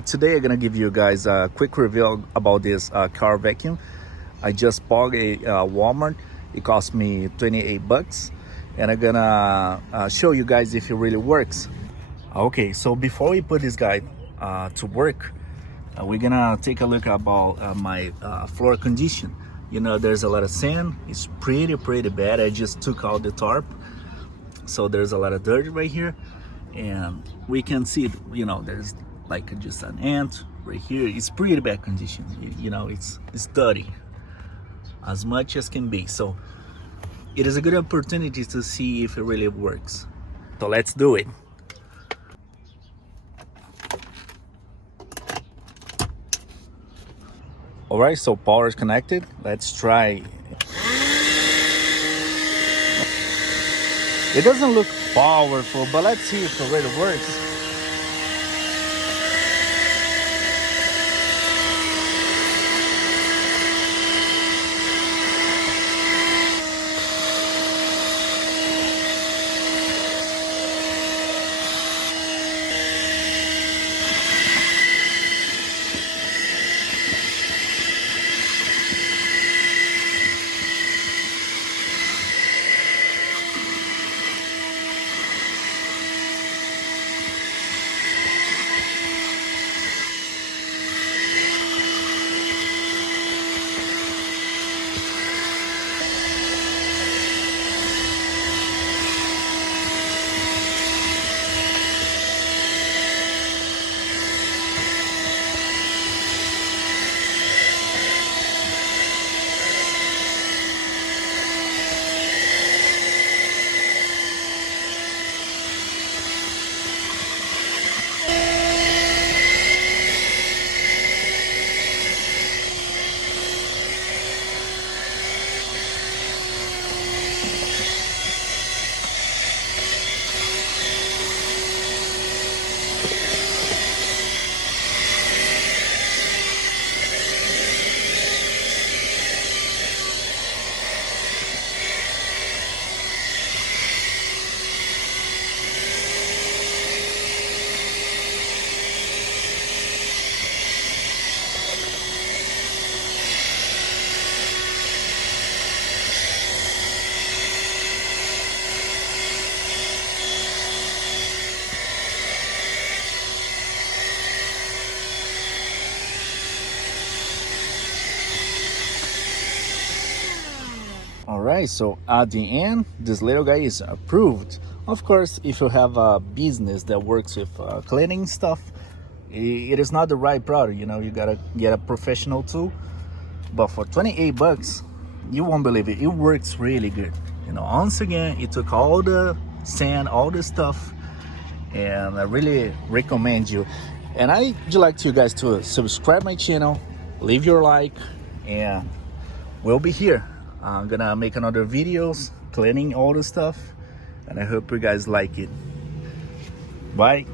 Today I'm gonna give you guys a quick review about this car vacuum. I just bought a Walmart. It cost me 28 bucks, and I'm gonna show you guys if it really works. Okay, so before we put this guy to work, we're gonna take a look about my floor condition. You know, there's a lot of sand. It's pretty bad. I just took out the tarp, so there's a lot of dirt right here, and we can see it. You know, there's like just an ant right here. It's pretty bad condition. You know, it's dirty as much as can be. So it is a good opportunity to see if it really works. So let's do it. All right, so power is connected. Let's try. It doesn't look powerful, but let's see if it really works. All right, so at the end, this little guy is approved. Of course, if you have a business that works with cleaning stuff, it is not the right product. You know, you gotta get a professional tool. But for 28 bucks, you won't believe it. It works really good. You know, once again, it took all the sand, all the stuff, and I really recommend you. And I'd like you guys to subscribe my channel, leave your like, and we'll be here. I'm gonna make another videos cleaning all the stuff, and I hope you guys like it. Bye.